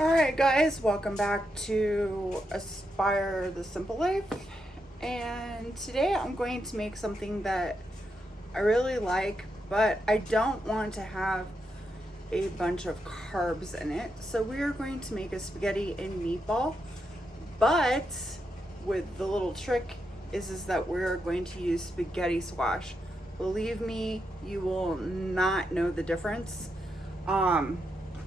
Alright guys, welcome back to Aspire the Simple Life. And today I'm going to make something that I really like, but I don't want to have a bunch of carbs in it. So we are going to make a spaghetti and meatball, but with the little trick is that we're going to use spaghetti squash. Believe me, you will not know the difference.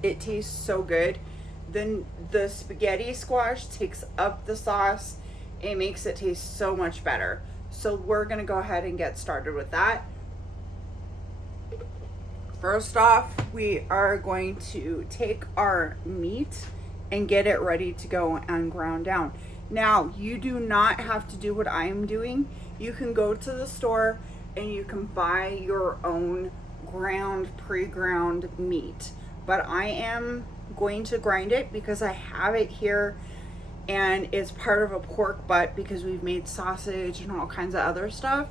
It tastes so good. Then the spaghetti squash takes up the sauce. It makes it taste so much better. So we're gonna go ahead and get started with that. First off, we are going to take our meat and get it ready to go and ground down. Now, you do not have to do what I am doing. You can go to the store and you can buy your own pre-ground meat. But I am going to grind it because I have it here and it's part of a pork butt because we've made sausage and all kinds of other stuff.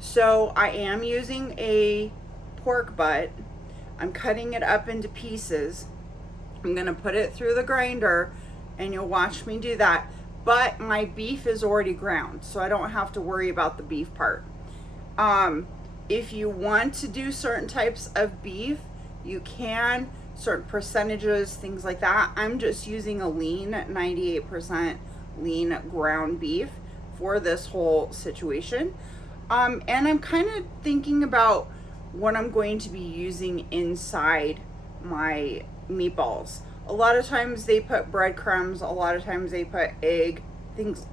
So I am using a pork butt. I'm cutting it up into pieces. I'm gonna put it through the grinder and you'll watch me do that. But my beef is already ground, so I don't have to worry about the beef part. If you want to do certain types of beef, you can, certain percentages, things like that. I'm just using a lean, 98% lean ground beef for this whole situation. And I'm kind of thinking about what I'm going to be using inside my meatballs. A lot of times they put breadcrumbs, a lot of times they put egg, things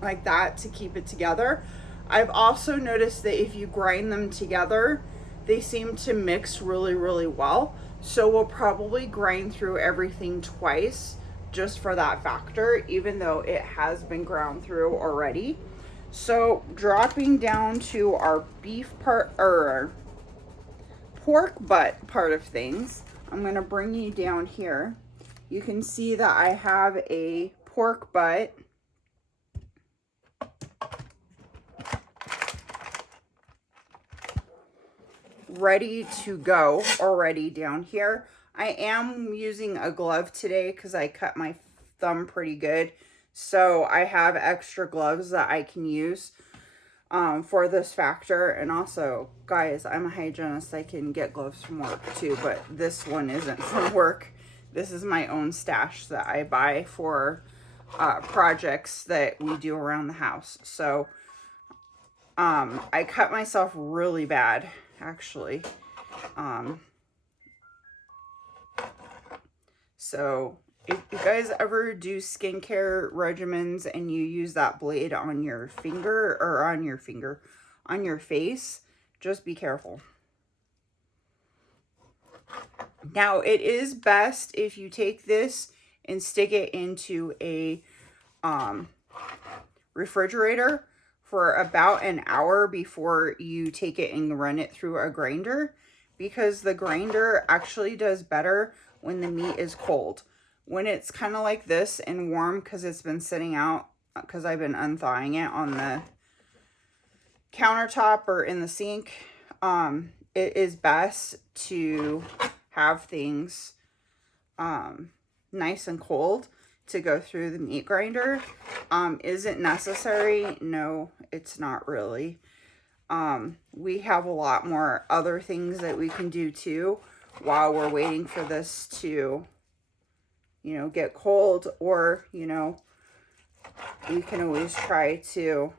like that to keep it together. I've also noticed that if you grind them together, they seem to mix really, really well. So we'll probably grind through everything twice just for that factor, even though it has been ground through already. So dropping down to our beef part, or our pork butt part of things, I'm gonna bring you down here. You can see that I have a pork butt ready to go already down here. I am using a glove today because I cut my thumb pretty good. So I have extra gloves that I can use for this factor. And also, guys, I'm a hygienist. I can get gloves from work too, but this one isn't from work. This is my own stash that I buy for projects that we do around the house. So I cut myself really bad, actually. So if you guys ever do skincare regimens and you use that blade on your finger, or on your face, just be careful. Now, it is best if you take this and stick it into a refrigerator for about an hour before you take it and run it through a grinder, because the grinder actually does better when the meat is cold. When it's kind of like this and warm, because it's been sitting out, because I've been unthawing it on the countertop or in the sink, it is best to have things nice and cold to go through the meat grinder. Is it necessary? No, it's not really. We have a lot more other things that we can do too while we're waiting for this to, get cold, or, we can always try to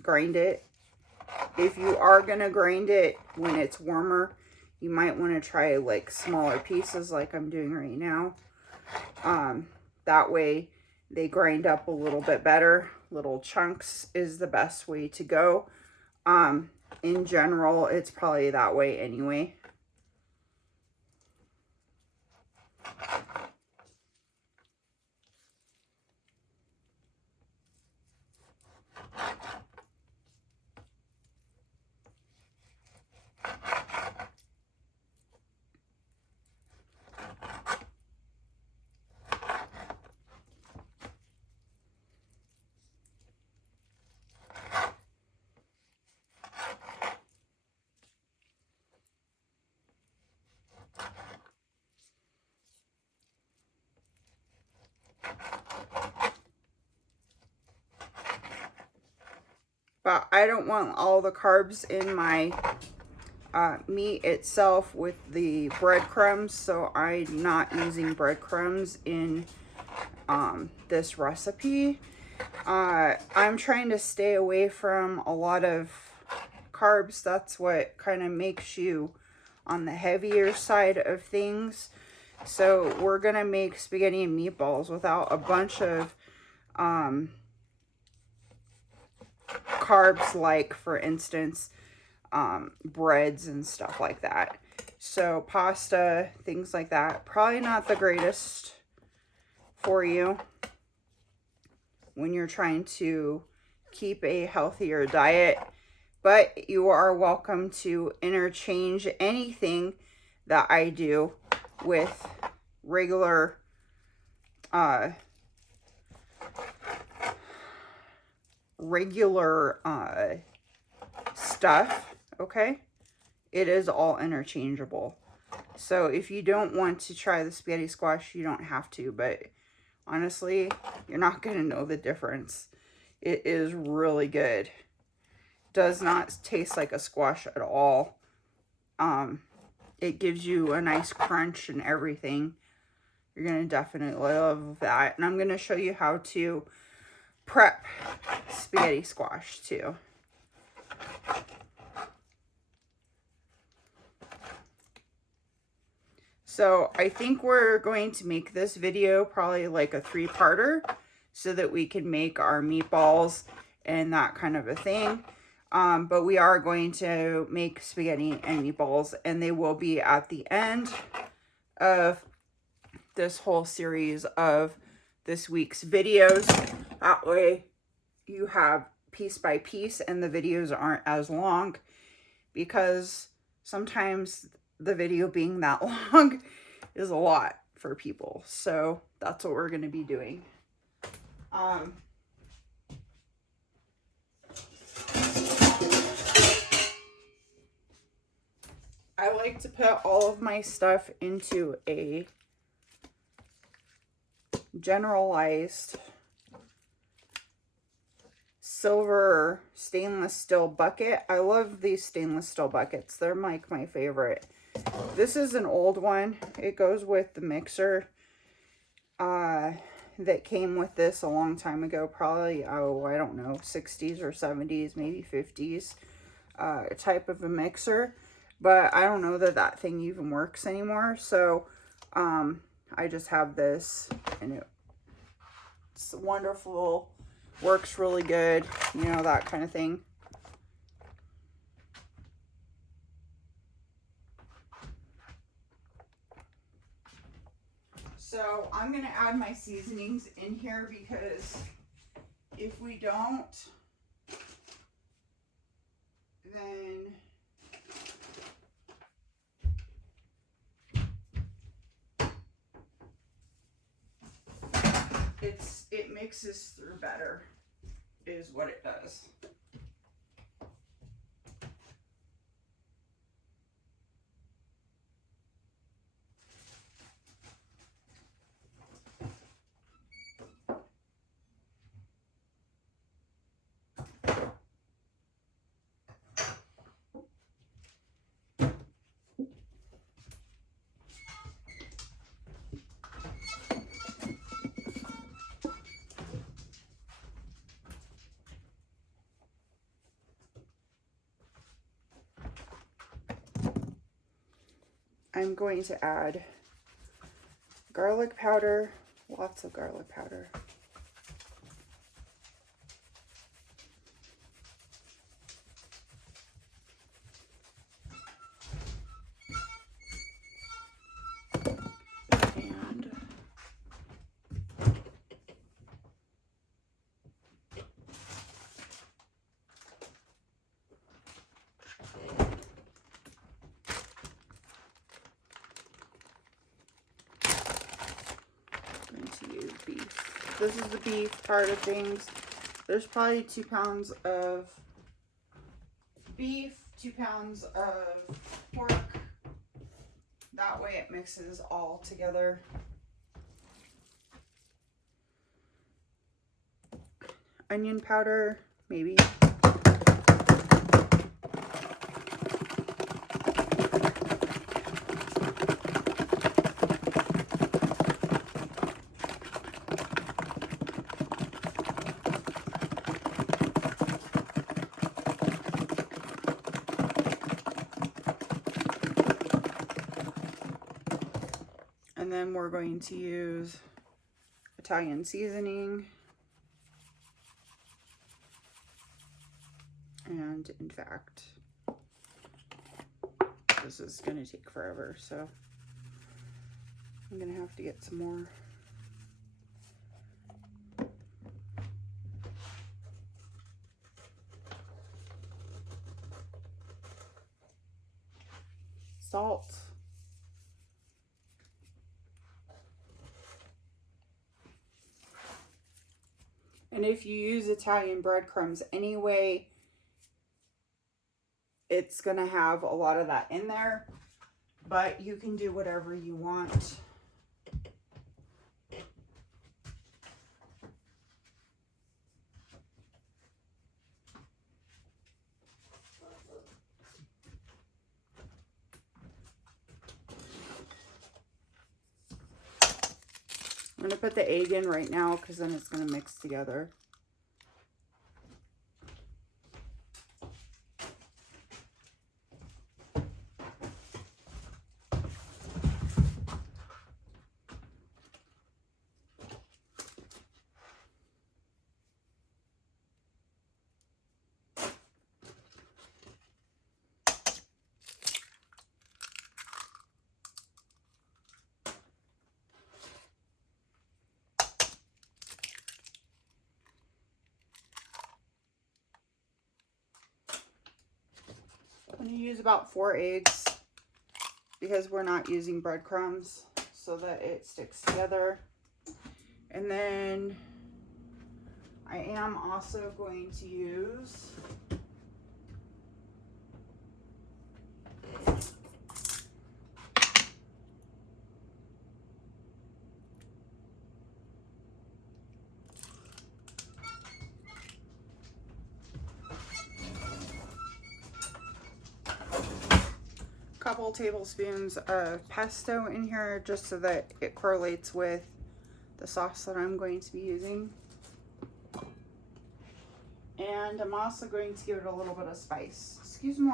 grind it. If you are gonna grind it when it's warmer, you might want to try like smaller pieces like I'm doing right now. That way they grind up a little bit better. Little chunks is the best way to go. In general, it's probably that way anyway. but I don't want all the carbs in my meat itself with the breadcrumbs, so I'm not using breadcrumbs in this recipe. I'm trying to stay away from a lot of carbs. That's what kind of makes you on the heavier side of things. So we're gonna make spaghetti and meatballs without a bunch of carbs, like for instance breads and stuff like that. So pasta, things like that, probably not the greatest for you when you're trying to keep a healthier diet, but you are welcome to interchange anything that I do with regular stuff, okay? It is all interchangeable. So if you don't want to try the spaghetti squash, you don't have to, but honestly, you're not going to know the difference. It is really good. Does not taste like a squash at all. It gives you a nice crunch and everything. You're going to definitely love that. And I'm going to show you how to prep spaghetti squash too. So I think we're going to make this video probably like a 3-parter so that we can make our meatballs and that kind of a thing. But we are going to make spaghetti and meatballs, and they will be at the end of this whole series of this week's videos. That way you have piece by piece and the videos aren't as long, because sometimes the video being that long is a lot for people. So that's what we're going to be doing. I like to put all of my stuff into a generalized silver stainless steel bucket. I love these stainless steel buckets. They're like my favorite. This is an old one. It goes with the mixer that came with this a long time ago. Probably, oh, I don't know, 60s or 70s, maybe 50s type of a mixer. But I don't know that that thing even works anymore. So I just have this, and it's wonderful. Works really good, you know, that kind of thing. So I'm going to add my seasonings in here, because if we don't, then it mixes through better, is what it does. I'm going to add garlic powder, lots of garlic powder. This is the beef part of things. There's probably 2 pounds of beef, 2 pounds of pork. That way it mixes all together. Onion powder, maybe. then we're going to use Italian seasoning. And in fact, this is going to take forever, so I'm going to have to get some more. Salt. And if you use Italian breadcrumbs anyway, it's going to have a lot of that in there, but you can do whatever you want. I'm going to put the egg in right now because then it's going to mix together. I'm going to use about 4 eggs because we're not using breadcrumbs, so that it sticks together. And then I am also going to use couple tablespoons of pesto in here just so that it correlates with the sauce that I'm going to be using. And I'm also going to give it a little bit of spice. Excuse me.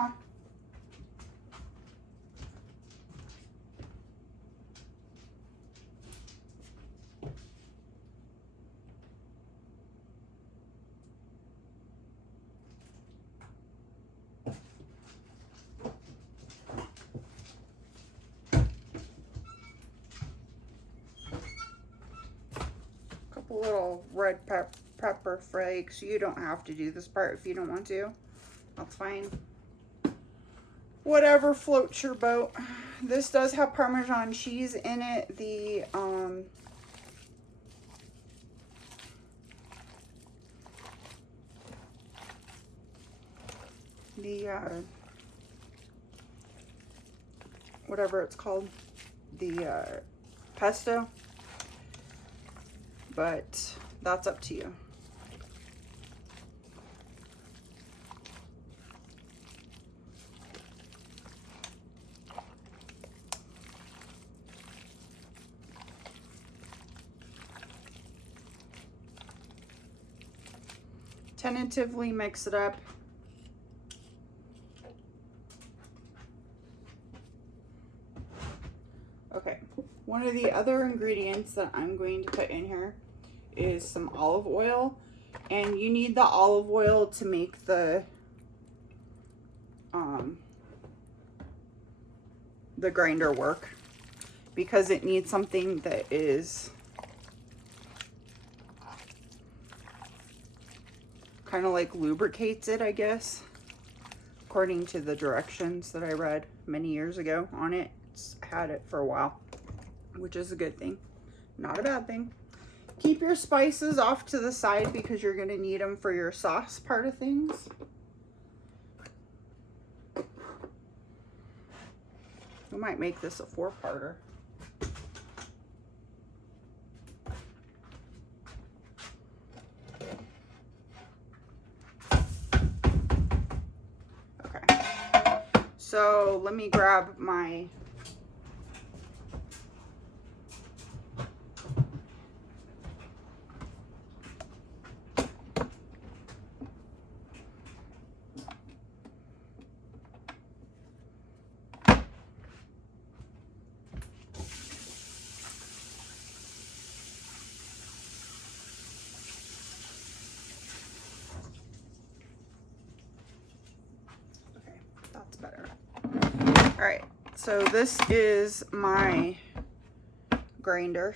Little red pepper flakes. You don't have to do this part if you don't want to. That's fine. Whatever floats your boat. This does have Parmesan cheese in it. Whatever it's called, the pesto. But that's up to you. Tentatively mix it up. Okay, one of the other ingredients that I'm going to put in here is some olive oil, and you need the olive oil to make the grinder work, because it needs something that is kind of like lubricates it, I guess, according to the directions that I read many years ago on it. I had it for a while, which is a good thing, not a bad thing. Keep your spices off to the side because you're going to need them for your sauce part of things. We might make this a 4-parter. Okay. So let me grab my So this is my grinder.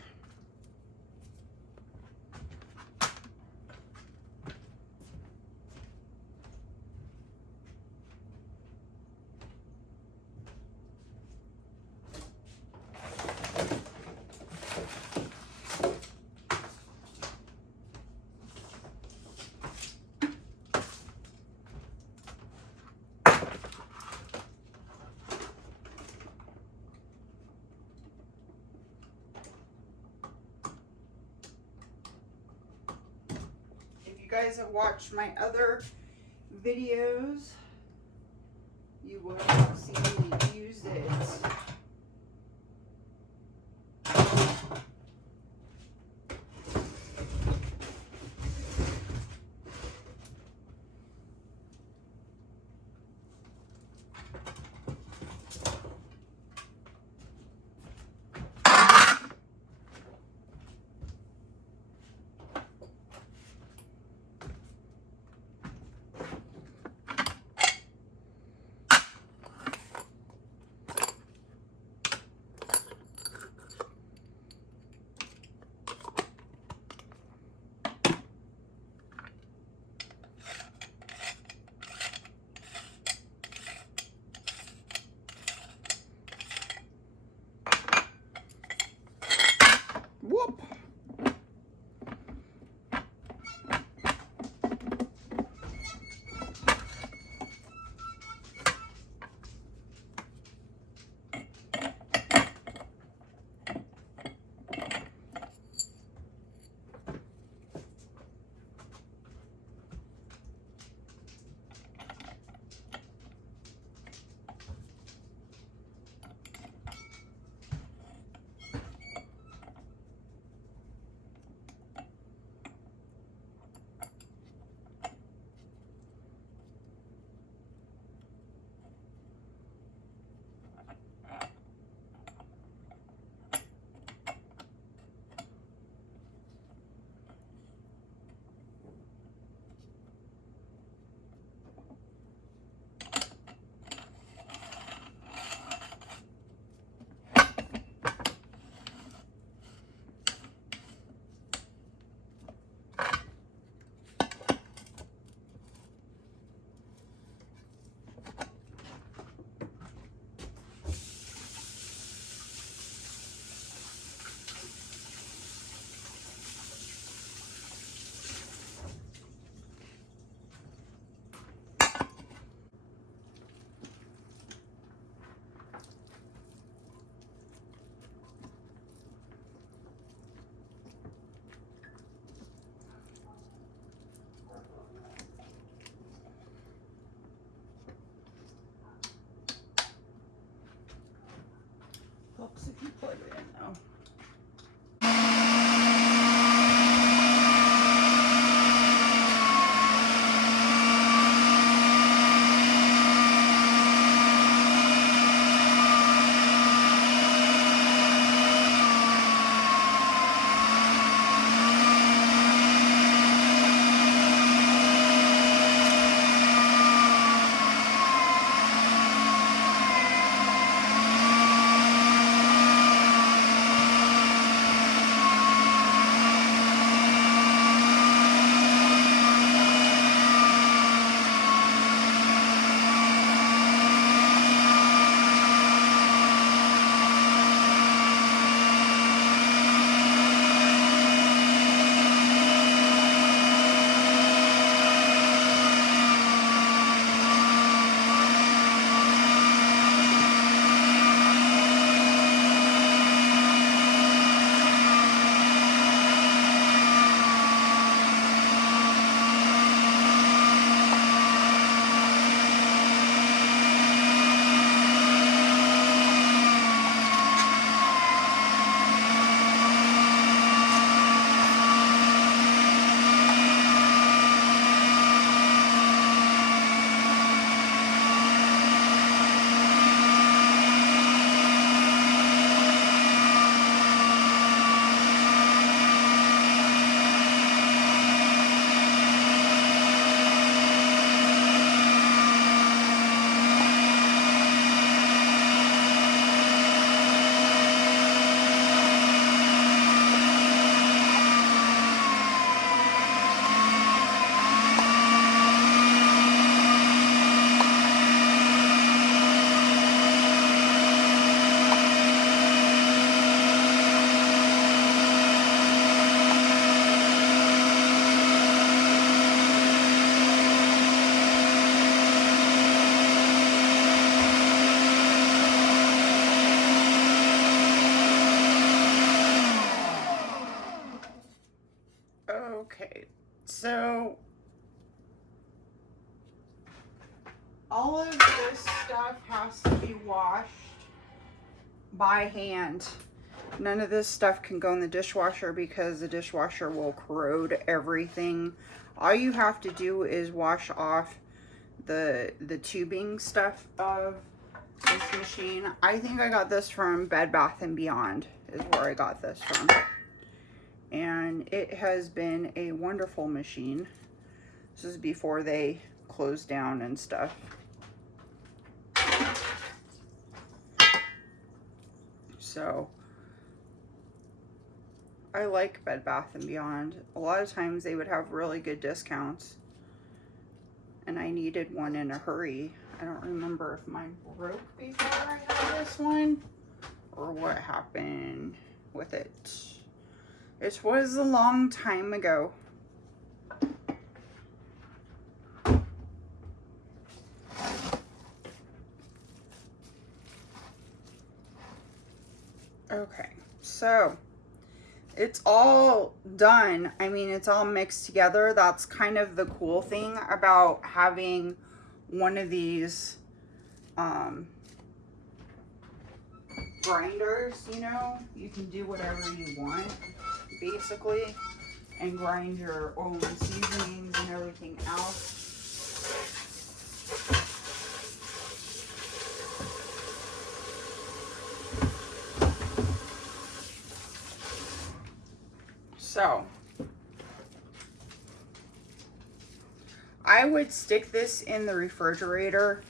Guys have watched my other videos, you will have seen me use it. Okay, so all of this stuff has to be washed by hand. None of this stuff can go in the dishwasher because the dishwasher will corrode everything. All you have to do is wash off the tubing stuff of this machine. I think I got this from Bed Bath & Beyond is where I got this from. And it has been a wonderful machine. This is before they closed down and stuff. So I like Bed Bath & Beyond. A lot of times they would have really good discounts. And I needed one in a hurry. I don't remember if mine broke before I had this one or what happened with it. It was a long time ago. Okay, so it's all done. I mean, it's all mixed together. That's kind of the cool thing about having one of these grinders, you know. You can do whatever you want, basically, and grind your own seasonings and everything else. So I would stick this in the refrigerator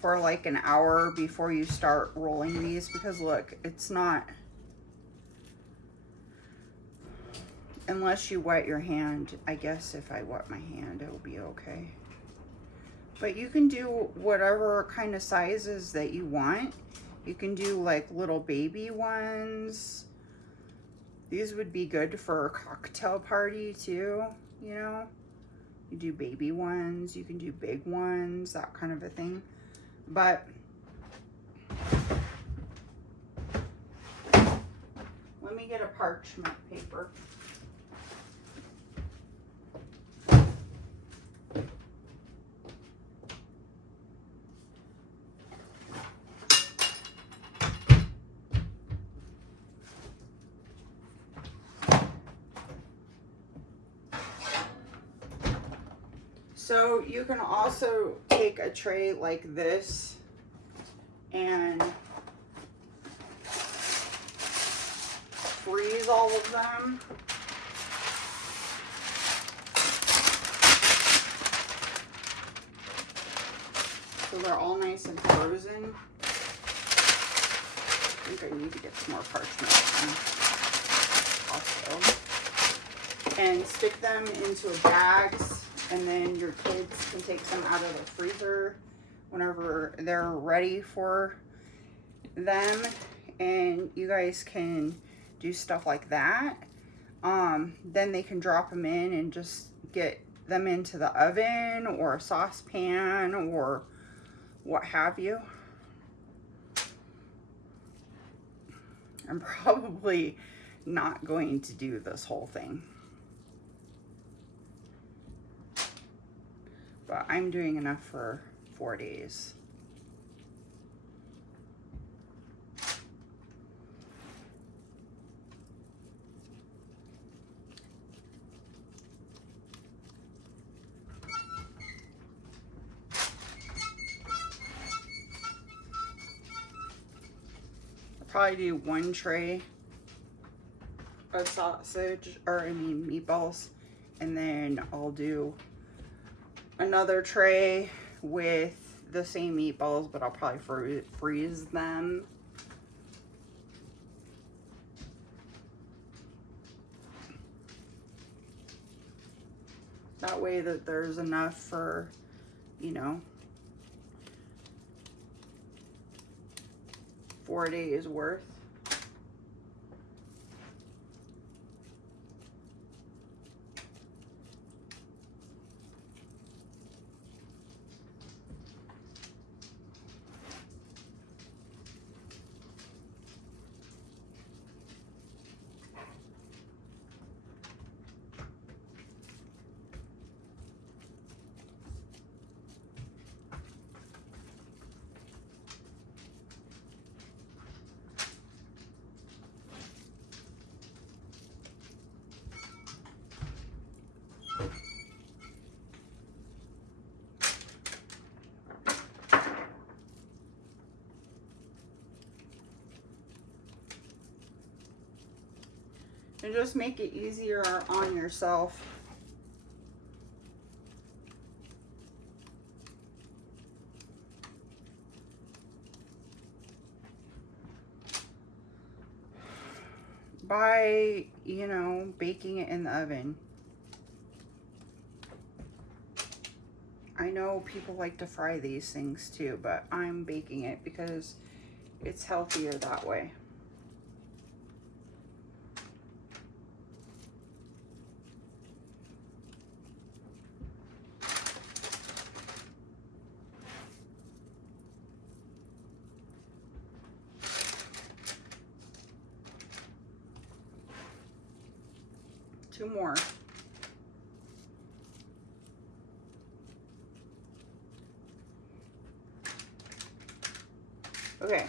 for like an hour before you start rolling these, because look, it's not, unless you wet your hand. I guess if I wet my hand, it'll be okay. But you can do whatever kind of sizes that you want. You can do like little baby ones. These would be good for a cocktail party too, you know. You do baby ones, you can do big ones, that kind of a thing. But let me get a parchment paper. So you can also take a tray like this and freeze all of them. So they're all nice and frozen. I think I need to get some more parchment also. And stick them into bags. And then your kids can take them out of the freezer whenever they're ready for them. And you guys can do stuff like that. Then they can drop them in and just get them into the oven or a saucepan or what have you. I'm probably not going to do this whole thing, but I'm doing enough for 4 days. I'll probably do 1 tray of sausage, or I mean meatballs, and then I'll do another tray with the same meatballs, but I'll probably freeze them. That way that there's enough for, you know, 4 days worth. to just make it easier on yourself. By, you know, baking it in the oven. I know people like to fry these things too, but I'm baking it because it's healthier that way. Two more. Okay,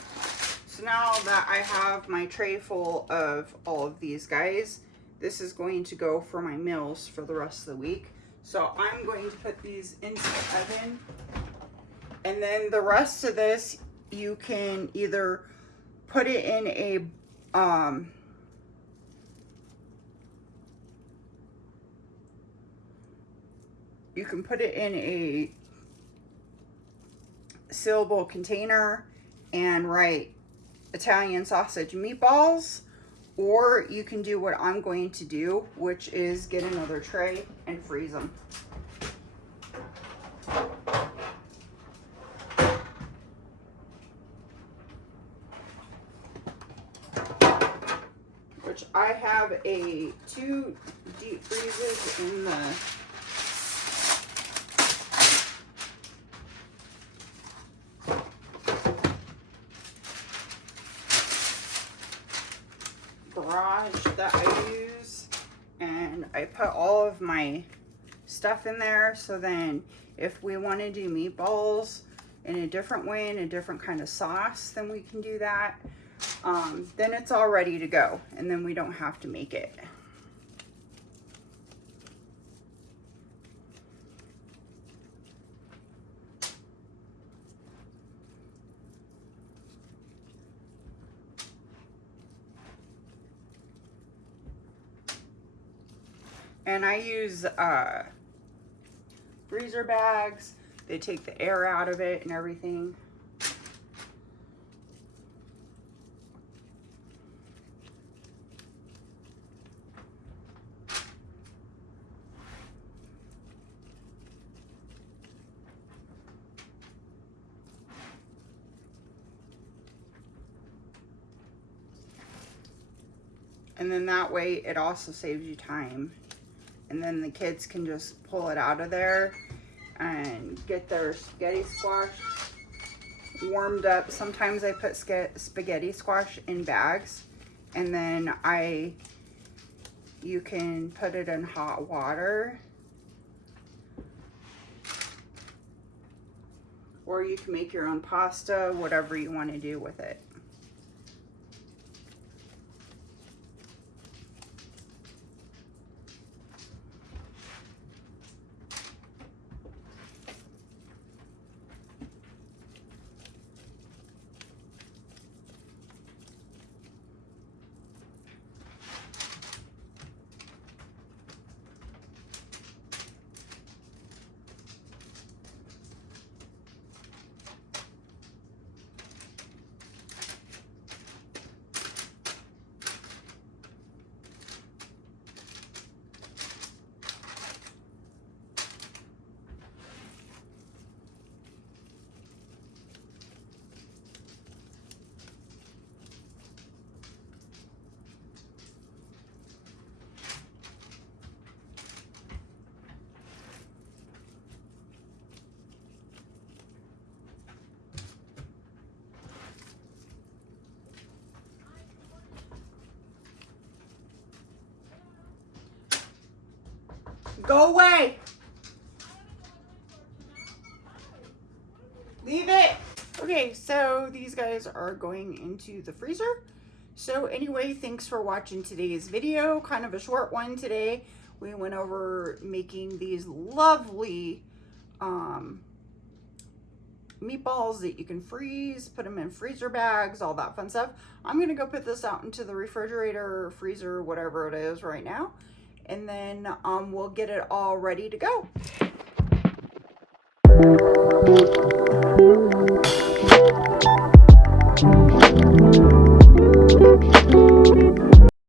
so now that I have my tray full of all of these guys, this is going to go for my meals for the rest of the week. So I'm going to put these into the oven, and then the rest of this, you can either put it in a, you can put it in a sealable container and write Italian sausage meatballs, or you can do what I'm going to do, which is get another tray and freeze them. Which I have two deep freezes in the garage that I use, and I put all of my stuff in there, so then if we want to do meatballs in a different way, in a different kind of sauce, then we can do that. Then it's all ready to go, and then we don't have to make it. And I use freezer bags. They take the air out of it and everything. And then that way it also saves you time. And then the kids can just pull it out of there and get their spaghetti squash warmed up. Sometimes I put spaghetti squash in bags, and then you can put it in hot water, or you can make your own pasta, whatever you want to do with it. Go away. Leave it. Okay, so these guys are going into the freezer. So anyway, thanks for watching today's video. Kind of a short one today. We went over making these lovely meatballs that you can freeze, put them in freezer bags, all that fun stuff. I'm gonna go put this out into the refrigerator or freezer, whatever it is right now. And then we'll get it all ready to go.